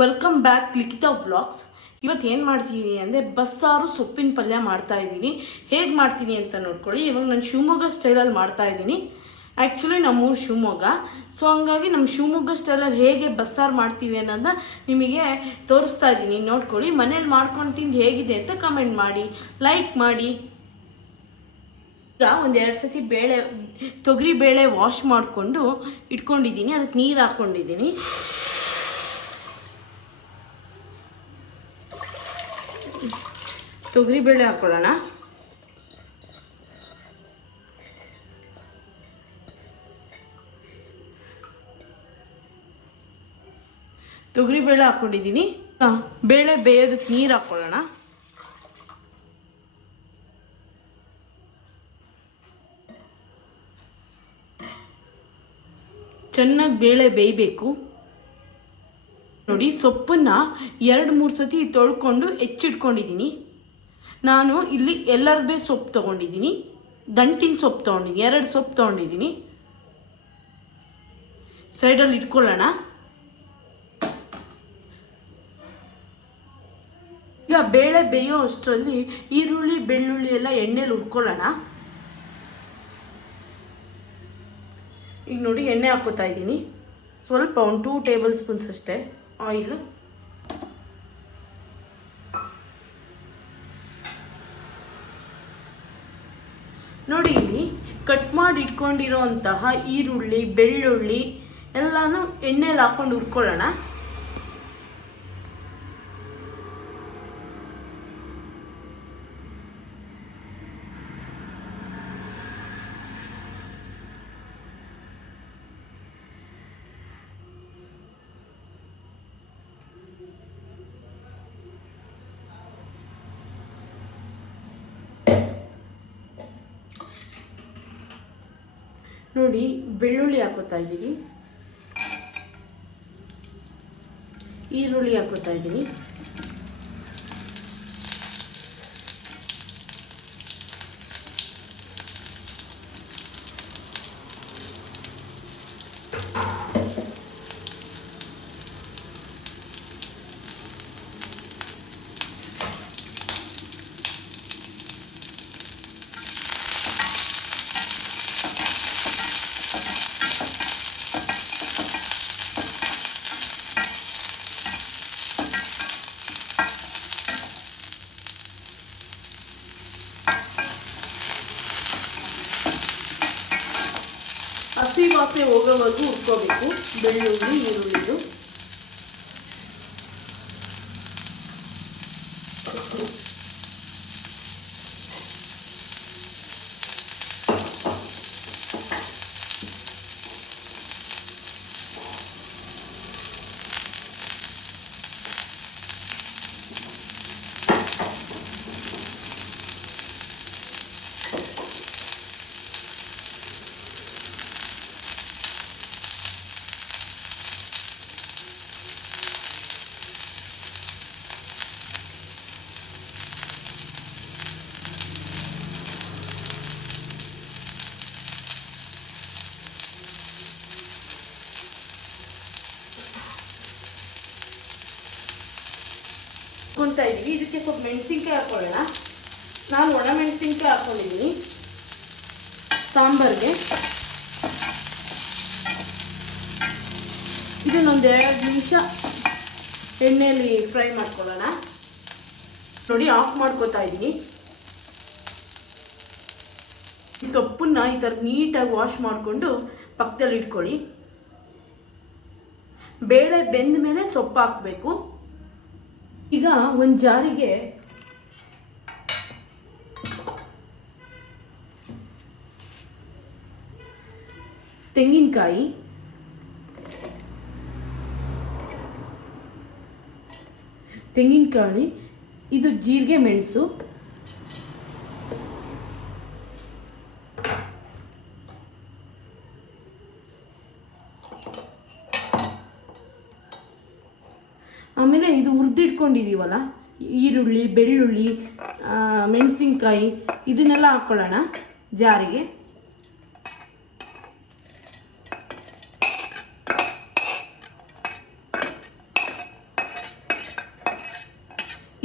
Welcome back Likhitha vlogs. ಇವತ್ತು ಏನು ಮಾಡ್ತೀನಿ ಅಂದರೆ ಬಸ್ಸಾರು ಸೊಪ್ಪಿನ ಪಲ್ಯ ಮಾಡ್ತಾಯಿದ್ದೀನಿ. ಹೇಗೆ ಮಾಡ್ತೀನಿ ಅಂತ ನೋಡ್ಕೊಳ್ಳಿ. ಇವಾಗ ನಾನು ಶಿವಮೊಗ್ಗ ಸ್ಟೈಲಲ್ಲಿ ಮಾಡ್ತಾಯಿದ್ದೀನಿ. ಆ್ಯಕ್ಚುಲಿ ನಮ್ಮೂರು ಶಿವಮೊಗ್ಗ, ಸೊ ಹಂಗಾಗಿ ನಮ್ಮ ಶಿವಮೊಗ್ಗ ಸ್ಟೈಲಲ್ಲಿ ಹೇಗೆ ಬಸ್ಸಾರು ಮಾಡ್ತೀವಿ ಅನ್ನೋದನ್ನ ನಿಮಗೆ ತೋರಿಸ್ತಾ ಇದ್ದೀನಿ, ನೋಡ್ಕೊಳ್ಳಿ. ಮನೇಲಿ ಮಾಡ್ಕೊಂಡು ತಿಂದು ಹೇಗಿದೆ ಅಂತ ಕಮೆಂಟ್ ಮಾಡಿ, ಲೈಕ್ ಮಾಡಿ. ಈಗ ಒಂದು 2 ಸತಿ ತೊಗರಿ ಬೇಳೆ ವಾಶ್ ಮಾಡಿಕೊಂಡು ಇಟ್ಕೊಂಡಿದ್ದೀನಿ. ಅದಕ್ಕೆ ನೀರು ಹಾಕ್ಕೊಂಡಿದ್ದೀನಿ. ತೊಗರಿಬೇಳೆ ಹಾಕೊಳ್ಳೋಣ. ತೊಗರಿಬೇಳೆ ಹಾಕ್ಕೊಂಡಿದ್ದೀನಿ. ಬೇಳೆ ಬೇಯೋದಕ್ಕೆ ನೀರು ಹಾಕ್ಕೊಳ್ಳೋಣ. ಚೆನ್ನಾಗಿ ಬೇಳೆ ಬೇಯಬೇಕು. ನೋಡಿ, ಸೊಪ್ಪನ್ನು 2-3 ಸತಿ ತೊಳ್ಕೊಂಡು ಹೆಚ್ಚಿಟ್ಕೊಂಡಿದ್ದೀನಿ. ನಾನು ಇಲ್ಲಿ ಎಲ್ಲರ್ಬೇ ಸೊಪ್ಪು ತೊಗೊಂಡಿದ್ದೀನಿ, ದಂಟಿನ ಸೊಪ್ಪು ತೊಗೊಂಡಿದ್ದೀನಿ, 2 ಸೊಪ್ಪು ತೊಗೊಂಡಿದ್ದೀನಿ. ಸೈಡಲ್ಲಿ ಇಟ್ಕೊಳ್ಳೋಣ. ಈಗ ಬೇಳೆ ಬೇಯೋ ಅಷ್ಟರಲ್ಲಿ ಈರುಳ್ಳಿ ಬೆಳ್ಳುಳ್ಳಿ ಎಲ್ಲ ಎಣ್ಣೆಲಿ ಹುರ್ಕೊಳ್ಳೋಣ. ಈಗ ನೋಡಿ, ಎಣ್ಣೆ ಹಾಕೋತಾ ಇದ್ದೀನಿ. ಸ್ವಲ್ಪ 2 ಟೇಬಲ್ ಸ್ಪೂನ್ಸ್ ಅಷ್ಟೇ ಆಯಿಲ್. ನೋಡಿ, ಇಲ್ಲಿ ಕಟ್ ಮಾಡಿ ಇಟ್ಕೊಂಡಿರೋ ಅಂತಹ ಈರುಳ್ಳಿ ಬೆಳ್ಳುಳ್ಳಿ ಎಲ್ಲನೂ ಎಣ್ಣೆಲಿ ಹಾಕ್ಕೊಂಡು ಹುರ್ಕೊಳ್ಳೋಣ. ನೋಡಿ, ಬೆಳ್ಳುಳ್ಳಿ ಹಾಕೋತಾ ಇದ್ದೀನಿ, ಈರುಳ್ಳಿ ಹಾಕೋತಾ ಇದ್ದೀನಿ. ಹಸಿ ವಾಸನೆ ಹೋಗೋವರೆಗೂ ಹುರ್ಕೋಬೇಕು ಬೆಳ್ಳುಳ್ಳಿ ಈರುಳ್ಳಿದು. ಹಾಕ್ಕೊಳ್ತಾ ಇದ್ದೀವಿ. ಇದಕ್ಕೆ ಸ್ವಲ್ಪ ಮೆಣಸಿನ್ಕಾಯಿ ಹಾಕೊಳ್ಳೋಣ. ನಾನು ಒಣ ಮೆಣಸಿನ್ಕಾಯಿ ಹಾಕ್ಕೊಂಡಿದ್ದೀನಿ ಸಾಂಬಾರಿಗೆ. ಇದನ್ನೊಂದು 2 ನಿಮಿಷ ಎಣ್ಣೆಯಲ್ಲಿ ಫ್ರೈ ಮಾಡ್ಕೊಳ್ಳೋಣ. ನೋಡಿ, ಆಫ್ ಮಾಡ್ಕೊತಾ ಇದ್ದೀನಿ. ಈ ಸೊಪ್ಪನ್ನ ಈ ಥರ ನೀಟಾಗಿ ವಾಶ್ ಮಾಡಿಕೊಂಡು ಪಕ್ಕದಲ್ಲಿ ಇಟ್ಕೊಳ್ಳಿ. ಬೇಳೆ ಬೆಂದ ಮೇಲೆ ಸೊಪ್ಪು ಹಾಕಬೇಕು. ಈಗ ಒಂದು ಜಾರಿಗೆ ತೆಂಗಿನಕಾಯಿ, ಇದು ಜೀರಿಗೆ ಮೆಣಸು, ಆಮೇಲೆ ಇದು ಹುರಿದಿಟ್ಕೊಂಡಿದ್ದೀವಲ್ಲ ಈರುಳ್ಳಿ ಬೆಳ್ಳುಳ್ಳಿ ಮೆಣಸಿನ್ಕಾಯಿ ಇದನ್ನೆಲ್ಲ ಹಾಕ್ಕೊಳ್ಳೋಣ ಜಾರಿಗೆ.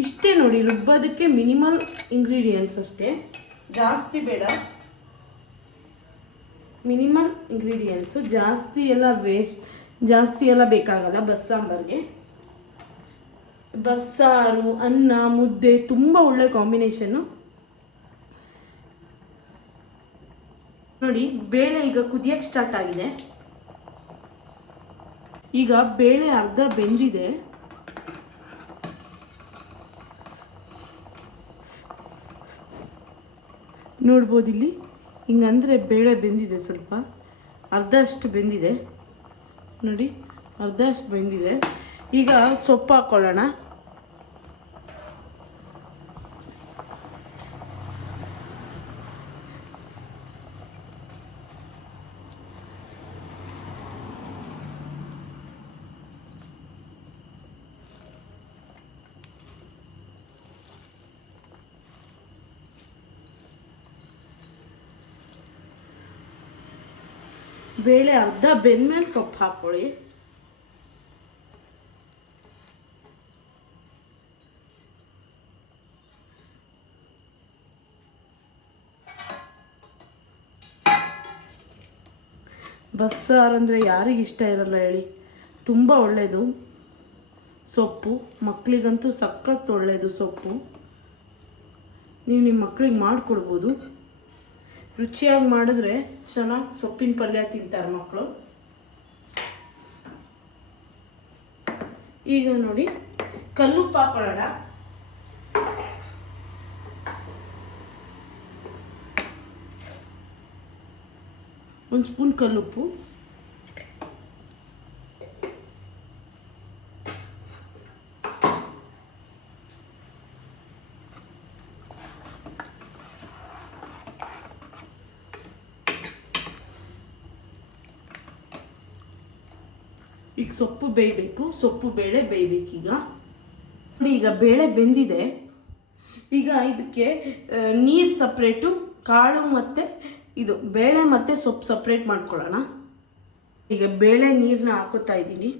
ಇಷ್ಟೇ ನೋಡಿ, ರುಬ್ಬೋದಕ್ಕೆ ಮಿನಿಮಲ್ ಇಂಗ್ರೀಡಿಯೆಂಟ್ಸ್ ಅಷ್ಟೇ, ಜಾಸ್ತಿ ಬೇಡ. ಮಿನಿಮಲ್ ಇಂಗ್ರೀಡಿಯೆಂಟ್ಸು, ಜಾಸ್ತಿ ಎಲ್ಲ ಬೇಕಾಗಲ್ಲ ಬಸ್ಸಾಂಬಾರ್ಗೆ. ಬಸ್ಸಾರು, ಅನ್ನ, ಮುದ್ದೆ ತುಂಬ ಒಳ್ಳೆ ಕಾಂಬಿನೇಷನ್ನು. ನೋಡಿ, ಬೇಳೆ ಈಗ ಕುದಿಯಕ್ಕೆ ಸ್ಟಾರ್ಟ್ ಆಗಿದೆ. ಈಗ ಬೇಳೆ ಅರ್ಧ ಬೆಂದಿದೆ. ನೋಡ್ಬೋದು ಇಲ್ಲಿ, ಹಿಂಗಂದರೆ ಬೇಳೆ ಬೆಂದಿದೆ, ಸ್ವಲ್ಪ ಅರ್ಧ ಅಷ್ಟು ಬೆಂದಿದೆ ನೋಡಿ, ಅರ್ಧ ಅಷ್ಟು ಬೆಂದಿದೆ. ಈಗ ಸೊಪ್ಪು ಹಾಕ್ಕೊಳ್ಳೋಣ. ಬೇಳೆ ಅರ್ಧ ಬೆಂದ್ಮೇಲೆ ಸೊಪ್ಪು ಹಾಕ್ಕೊಳ್ಳಿ. ಬಸ್ಸಾರು ಅಂದರೆ ಯಾರಿಗೆ ಇಷ್ಟ ಇರಲ್ಲ ಹೇಳಿ, ತುಂಬ ಒಳ್ಳೆಯದು ಸೊಪ್ಪು. ಮಕ್ಕಳಿಗಂತೂ ಸಖತ್ ಒಳ್ಳೆಯದು ಸೊಪ್ಪು. ನೀವು ನಿಮ್ಮ ಮಕ್ಕಳಿಗೆ ಮಾಡಿಕೊಡ್ಬೋದು. ರುಚಿಯಾಗಿ ಮಾಡಿದ್ರೆ ಚೆನ್ನಾಗಿ ಸೊಪ್ಪಿನ ಪಲ್ಯ ತಿಂತಾರೆ ಮಕ್ಕಳು. ಈಗ ನೋಡಿ, ಕಲ್ಲುಪ್ಪು ಹಾಕೊಳ್ಳೋಣ. ಒಂದು ಸ್ಪೂನ್ ಕಲ್ಲುಪ್ಪು. ಈಗ ಸೊಪ್ಪು ಬೇಯಬೇಕು, ಸೊಪ್ಪು ಬೇಳೆ ಬೇಯಬೇಕೀಗ. ನೋಡಿ, ಈಗ ಬೇಳೆ ಬೆಂದಿದೆ. ಈಗ ಇದಕ್ಕೆ ನೀರು ಸಪ್ರೇಟು, ಕಾಳು ಮತ್ತು ಇದು ಬೇಳೆ ಮತ್ತು ಸೊಪ್ಪು ಸಪ್ರೇಟ್ ಮಾಡ್ಕೊಳ್ಳೋಣ. ಈಗ ಬೇಳೆ ನೀರನ್ನ ಹಾಕೋತಾ ಇದ್ದೀನಿ.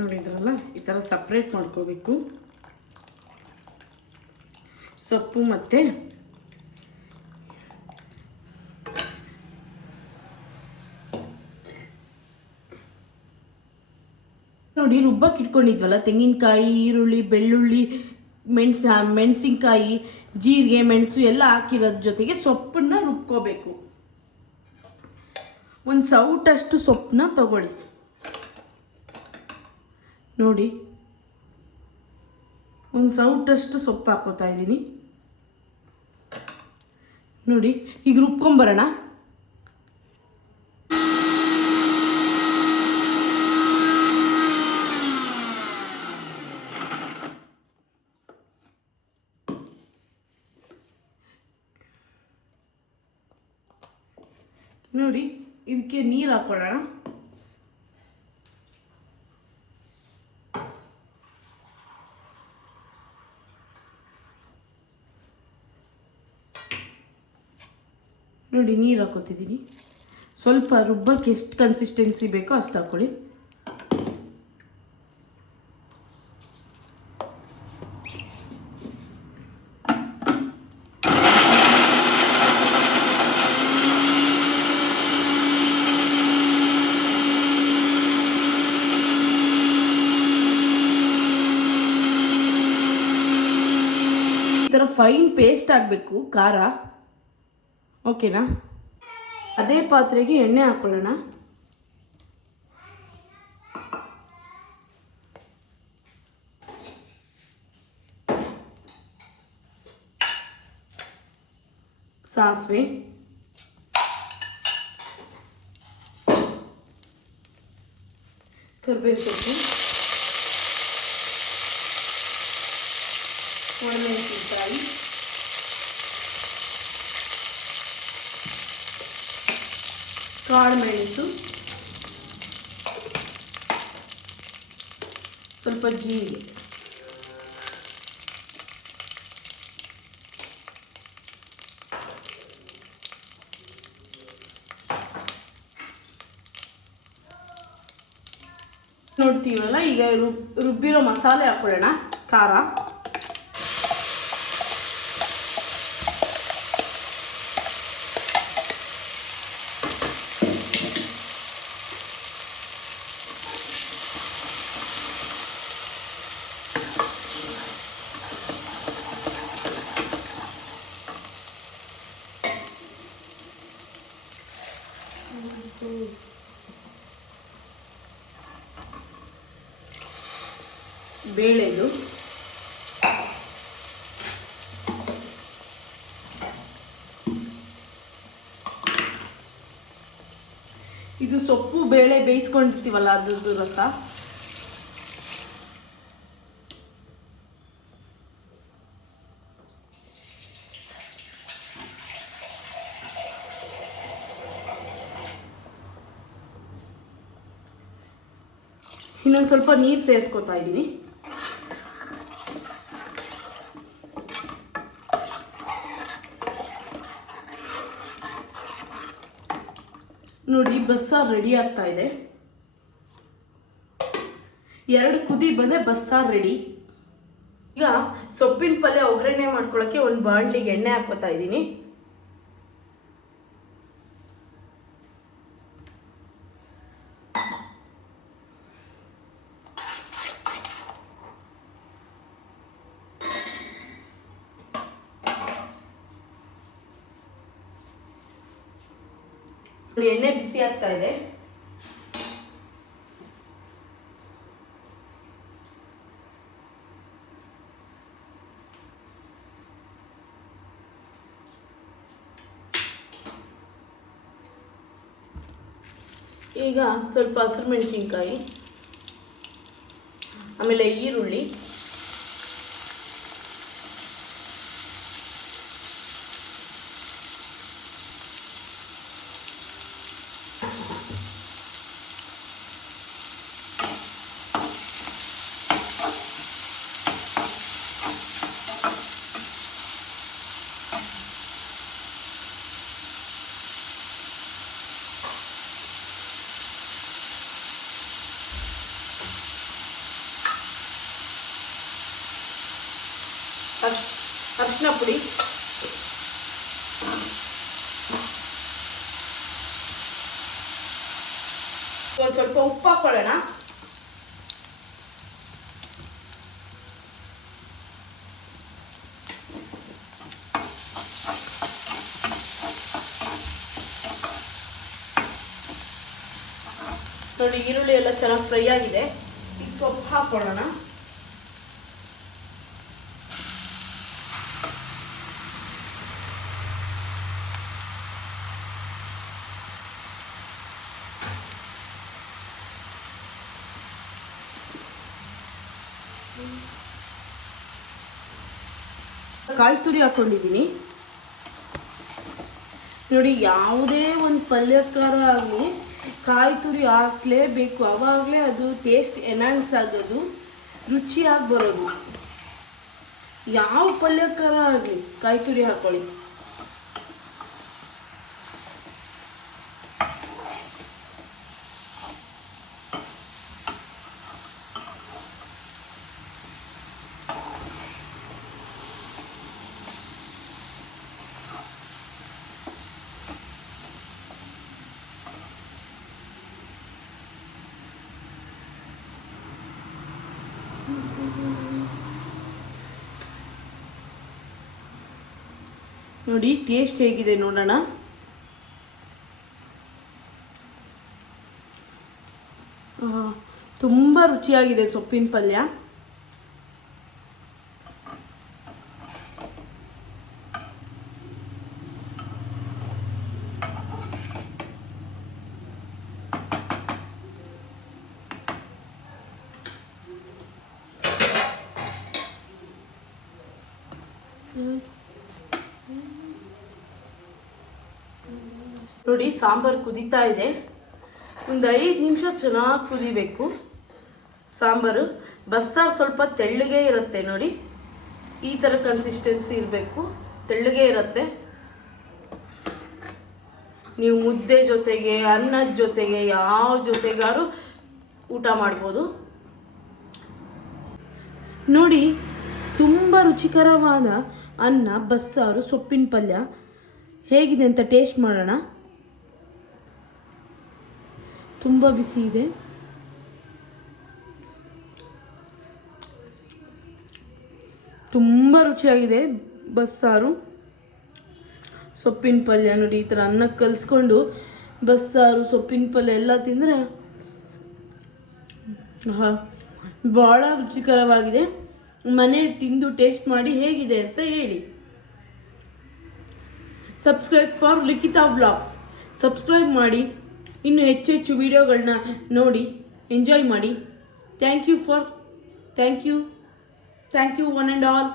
ನೋಡಿದ್ರಲ್ಲ, ಈ ಥರ ಸಪ್ರೇಟ್ ಮಾಡ್ಕೋಬೇಕು ಸೊಪ್ಪು ಮತ್ತು ನೋಡಿ, ರುಬ್ಬಕ್ಕೆ ಇಟ್ಕೊಂಡಿದ್ವಲ್ಲ ತೆಂಗಿನಕಾಯಿ, ಈರುಳ್ಳಿ, ಬೆಳ್ಳುಳ್ಳಿ, ಮೆಣಸಿನ್ಕಾಯಿ, ಜೀರಿಗೆ, ಮೆಣಸು ಎಲ್ಲ ಹಾಕಿರೋದ್ರ ಜೊತೆಗೆ ಸೊಪ್ಪನ್ನ ರುಬ್ಕೋಬೇಕು. ಒಂದು ಸೌಟಷ್ಟು ಸೊಪ್ಪನ್ನ ತಗೊಳ್ಳಿ. ನೋಡಿ, ಒಂದು ಸೌಟಷ್ಟು ಸೊಪ್ಪು ಹಾಕೋತಾ ಇದ್ದೀನಿ. ನೋಡಿ, ಈಗ ರುಬ್ಕೊಂಬರೋಣ. ನೋಡಿ, ಇದಕ್ಕೆ ನೀರು ಹಾಕೊಳ್ಳೋಣ. ನೋಡಿ, ನೀರು ಹಾಕೋತಿದ್ದೀನಿ. ಸ್ವಲ್ಪ ರುಬ್ಬಕ್ಕೆ ಎಷ್ಟು ಕನ್ಸಿಸ್ಟೆನ್ಸಿ ಬೇಕೋ ಅಷ್ಟು ಹಾಕ್ಕೊಳ್ಳಿ. ಈ ಥರ ಫೈನ್ ಪೇಸ್ಟ್ ಆಗಬೇಕು ಖಾರ. ಓಕೆನಾ? ಅದೇ ಪಾತ್ರೆಗೆ ಎಣ್ಣೆ ಹಾಕೊಳ್ಳೋಣ. ಸಾಸಿವೆ, ಕರಿಬೇವು ಸೊಪ್ಪು, ಒಣಮೆಣಸಿನಕಾಯಿ, ಕಾಳು ಮೆಣಸು, ಸ್ವಲ್ಪ ಜೀರಿಗೆ. ನೋಡ್ತೀವಲ್ಲ, ಈಗ ರುಬ್ಬಿರೋ ಮಸಾಲೆ ಹಾಕೊಳ್ಳೋಣ. ಖಾರ, ಬೇಳೆದು, ಇದು ಸೊಪ್ಪು ಬೇಳೆ ಬೇಯಿಸ್ಕೊಂಡಿರ್ತೀವಲ್ಲ ಅದ್ರದ್ದು ರಸ, ಇನ್ನೊಂದು ಸ್ವಲ್ಪ ನೀರು ಸೇರಿಸ್ಕೊತಾ ಇದ್ದೀನಿ. ನೋಡಿ, ಬಸ್ಸಾರು ರೆಡಿ ಆಗ್ತಾ ಇದೆ. 2 ಕುದಿ ಬಂದರೆ ಬಸ್ಸಾರು ರೆಡಿ. ಈಗ ಸೊಪ್ಪಿನ ಪಲ್ಯ ಒಗ್ಗರಣೆ ಮಾಡ್ಕೊಳ್ಳೋಕ್ಕೆ ಒಂದು ಬಾಣಲಿಗೆ ಎಣ್ಣೆ ಹಾಕೋತಾ ಇದ್ದೀನಿ. ಎಣ್ಣೆ ಬಿಸಿ ಆಗ್ತಾ ಇದೆ. ಈಗ ಸ್ವಲ್ಪ ಹಸಿರುಮೆಣಸಿನ್ಕಾಯಿ, ಆಮೇಲೆ ಈರುಳ್ಳಿ, ಅರಿಶಿನ ಪುಡಿ, ಒಂದು ಸ್ವಲ್ಪ ಉಪ್ಪು ಹಾಕೊಳ್ಳೋಣ. ನೋಡಿ, ಈರುಳ್ಳಿ ಎಲ್ಲ ಚೆನ್ನಾಗಿ ಫ್ರೈ ಆಗಿದೆ. ಈಗ ಸೊಪ್ಪು ಹಾಕೊಳ್ಳೋಣ. ಕಾಯಿ ತುರಿ ಹಾಕೊಂಡಿದ್ದೀನಿ. ನೋಡಿ, ಯಾವುದೇ ಒಂದು ಪಲ್ಯಕಾರ ಆಗಲಿ ಕಾಯಿ ತುರಿ ಹಾಕಲೇಬೇಕು. ಆವಾಗಲೇ ಅದು ಟೇಸ್ಟ್ ಎನ್ಹಾನ್ಸ್ ಆಗೋದು, ರುಚಿಯಾಗಿ ಬರೋದು. ಯಾವ ಪಲ್ಯಕಾರ ಆಗಲಿ ಕಾಯಿ ತುರಿ ಹಾಕೊಳ್ಳಿ. ನೋಡಿ, ಟೇಸ್ಟ್ ಹೇಗಿದೆ ನೋಡೋಣ. ತುಂಬ ರುಚಿಯಾಗಿದೆ ಸೊಪ್ಪಿನ ಪಲ್ಯ. ನೋಡಿ, ಸಾಂಬಾರು ಕುದೀತಾ ಇದೆ. ಒಂದು 5 ನಿಮಿಷ ಚೆನ್ನಾಗಿ ಕುದಿಬೇಕು ಸಾಂಬಾರು. ಬಸ್ಸಾರು ಸ್ವಲ್ಪ ತೆಳ್ಳಗೆ ಇರುತ್ತೆ. ನೋಡಿ, ಈ ಥರ ಕನ್ಸಿಸ್ಟೆನ್ಸಿ ಇರಬೇಕು, ತೆಳ್ಳಗೆ ಇರುತ್ತೆ. ನೀವು ಮುದ್ದೆ ಜೊತೆಗೆ, ಅನ್ನದ ಜೊತೆಗೆ, ಯಾವ ಜೊತೆಗಾರು ಊಟ ಮಾಡ್ಬೋದು. ನೋಡಿ, ತುಂಬ ರುಚಿಕರವಾದ ಅನ್ನ, ಬಸ್ಸಾರು, ಸೊಪ್ಪಿನ ಪಲ್ಯ ಹೇಗಿದೆ ಅಂತ ಟೇಸ್ಟ್ ಮಾಡೋಣ. ತುಂಬ ಬಿಸಿ ಇದೆ. ತುಂಬ ರುಚಿಯಾಗಿದೆ ಬಸ್ಸಾರು, ಸೊಪ್ಪಿನ ಪಲ್ಯ. ನೋಡಿ, ಈ ಥರ ಅನ್ನಕ್ಕೆ ಕಲಿಸ್ಕೊಂಡು ಬಸ್ಸಾರು, ಸೊಪ್ಪಿನ ಪಲ್ಯ ಎಲ್ಲ ತಿಂದರೆ ಭಾಳ ರುಚಿಕರವಾಗಿದೆ. ಮನೇಲಿ ತಿಂದು ಟೇಸ್ಟ್ ಮಾಡಿ ಹೇಗಿದೆ ಅಂತ ಹೇಳಿ. Subscribe for Likhita vlogs. Subscribe ಮಾಡಿ, ಇನ್ನು ಹೆಚ್ಚು ಹೆಚ್ಚು ವಿಡಿಯೋಗಳನ್ನ ನೋಡಿ ಎಂಜಾಯ್ ಮಾಡಿ. Thank you one and all.